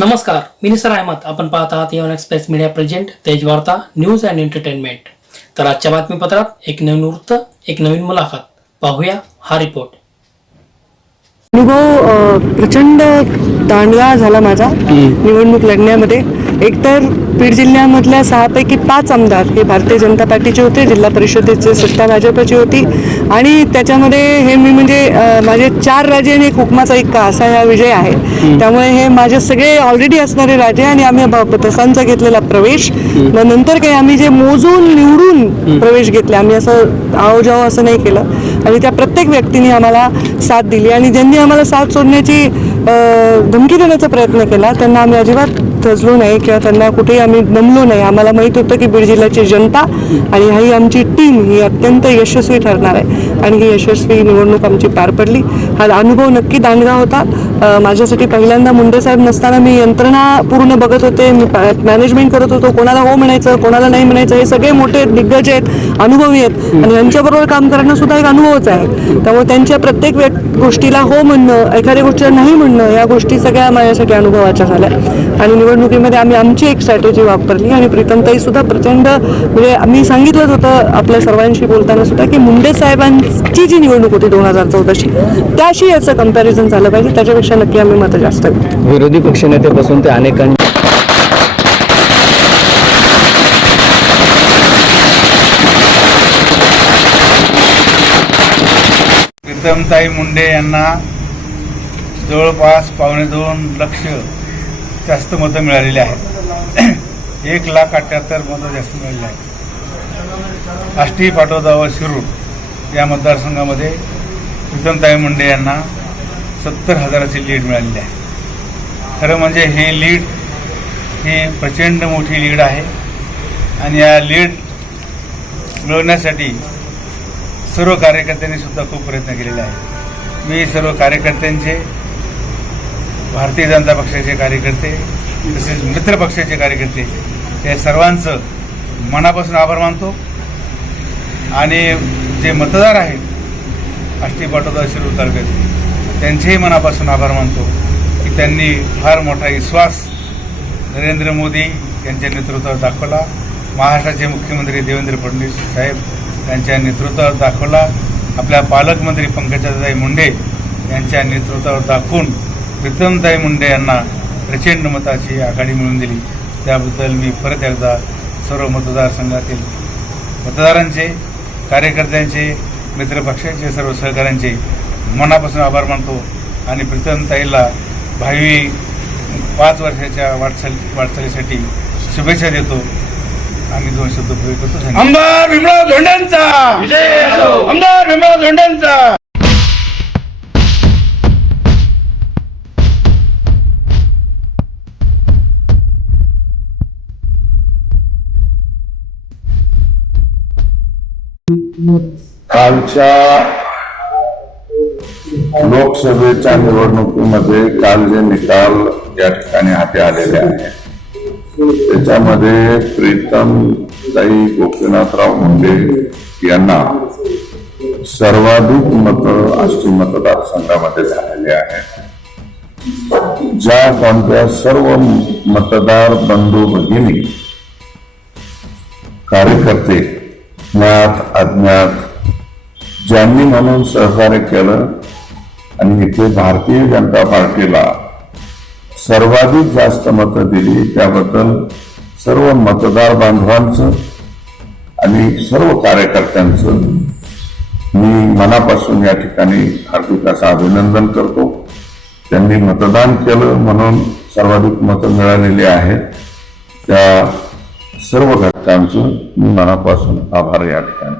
नमस्कार, मी निसार अहमद. आपण पाहत आहात यवन एक्सप्रेस मीडिया प्रेझेंट तेज वार्ता न्यूज अँड एंटरटेनमेंट. तर आजच्या बातमीपत्रात एक नवीन वृत्त, एक नवीन मुलाखत. पाहूया हा रिपोर्ट. अनुभव प्रचंड दांडगा झाला माझा निवडणूक लढण्यामध्ये. एकतर बीड जिल्ह्यामधल्या 6 पैकी 5 आमदार हे भारतीय जनता पार्टीचे होते. जिल्हा परिषदेचे सत्ता भाजपची होती आणि त्याच्यामध्ये हे मी म्हणजे माझे 4 राजे आणि एक हुकमाचा इक्का असा हा विजय आहे. त्यामुळे हे माझे सगळे ऑलरेडी असणारे राजे आणि आम्ही तसांचा घेतलेला प्रवेश. मग नंतर काही आम्ही जे मोजून निवडून प्रवेश घेतले, आम्ही असं आवजाव असं नाही केलं. आणि त्या प्रत्येक व्यक्तीने आम्हाला साथ दिली आणि ज्यांनी आम्हाला साथ सोडण्याची धमकी देण्याचा प्रयत्न केला त्यांना आम्ही अजिबात धजलो नाही किंवा त्यांना कुठेही आम्ही दमलो नाही. आम्हाला माहीत होतं की बीड जिल्ह्याची जनता आणि ही आमची टीम ही अत्यंत यशस्वी ठरणार आहे आणि ही यशस्वी निवडणूक आमची पार पडली. हा अनुभव नक्की दांडगा होता. माझ्यासाठी पहिल्यांदा मुंडे साहेब नसताना मी यंत्रणा पूर्ण बघत होते, मी मॅनेजमेंट करत होतो. कोणाला हो म्हणायचं, कोणाला नाही म्हणायचं, हे सगळे मोठे दिग्गज आहेत, अनुभवी आहेत आणि यांच्याबरोबर काम करणं सुद्धा एक अनुभवच आहे. त्यामुळे त्यांच्या प्रत्येक गोष्टीला हो म्हणणं, एखाद्या गोष्टीला नाही म्हणणं, या गोष्टी सगळ्या माझ्यासाठी अनुभवाच्या झाल्या. आणि निवडणुकीमध्ये आम्ही आमची एक स्ट्रॅटेजी वापरली आणि प्रीतमताई सुद्धा प्रचंड म्हणजे आम्ही सांगितलंच होतं आपल्या सर्वांशी बोलताना सुद्धा की मुंडे साहेबांची जी निवडणूक होती 2014ची त्याशी याचं कंपॅरिझन झालं पाहिजे. त्याच्यापेक्षा नक्की आम्ही मतं जास्त घेतो. विरोधी पक्षनेतेपासून ते अनेकांनी प्रीतमताई मुंडे यांना जवळपास 2.25 लक्ष जास्त मतं मिळालेली आहेत. 1,78,000 मतं जास्त मिळालेली आहेत. आष्टी, पाटोदा व शिरूर या मतदारसंघामध्ये प्रीतमताई मुंडे यांना 70,000ची लीड मिळालेली आहे. खरं म्हणजे ही प्रचंड मोठी लीड आहे आणि या लीड मिळवण्यासाठी सर्व कार्यकर्त्यांनी सुद्धा खूप प्रयत्न केलेले आहेत. मी सर्व कार्यकर्त्यांचे, भारतीय जनता पक्षाचे कार्यकर्ते तसेच मित्र पक्षाचे कार्यकर्ते या सर्वांचं मनापासून आभार मानतो आणि जे मतदार आहेत आष्टी, पाटोदा, शिरूर तालुक्यात त्यांचेही मनापासून आभार मानतो की त्यांनी फार मोठा विश्वास नरेंद्र मोदी यांच्या नेतृत्वावर दाखवला. महाराष्ट्राचे मुख्यमंत्री देवेंद्र फडणवीस साहेब यांच्या नेतृत्वावर दाखवला. आपल्या पालकमंत्री पंकजाताई मुंडे यांच्या नेतृत्वावर दाखवून प्रीतमताई मुंडे यांना प्रचंड मताची आघाडी मिळवून दिली. त्याबद्दल मी परत एकदा सर्व मतदारसंघातील मतदारांचे, कार्यकर्त्यांचे, मित्रपक्षाचे, सर्व सहकाऱ्यांचे मनापासून आभार मानतो आणि प्रीतमताईला भावी 5 वर्षाच्या वाटचालीसाठी शुभेच्छा देतो. आम्ही 2 शब्द प्रयोग करतो. आमदार भीमराव धोंड्यांचा विजय असो. आमदार भीमराव धोंड्यांचा. कालच्या लोकसभेच्या निवडणुकीमध्ये काल जे निकाल या ठिकाणी हाती आलेले आहेत त्याच्यामध्ये प्रीतमताई गोपीनाथराव मुंडे यांना सर्वाधिक मतं आष्टी मतदारसंघामध्ये झालेले आहेत. ज्या कोणत्या सर्व मतदार बंधू भगिनी, कार्यकर्ते, ज्ञात अज्ञात, ज्यांनी म्हणून सहकार्य केलं आणि इथे भारतीय जनता पार्टीला सर्वाधिक जास्त मतं दिली त्याबद्दल सर्व मतदार बांधवांचं आणि सर्व कार्यकर्त्यांचं मी मनापासून या ठिकाणी हार्दिक असं अभिनंदन करतो. त्यांनी मतदान केलं म्हणून सर्वाधिक मतं मिळालेली आहेत. त्या सर्व घटकांचं मी मनापासून आभार या ठिकाणी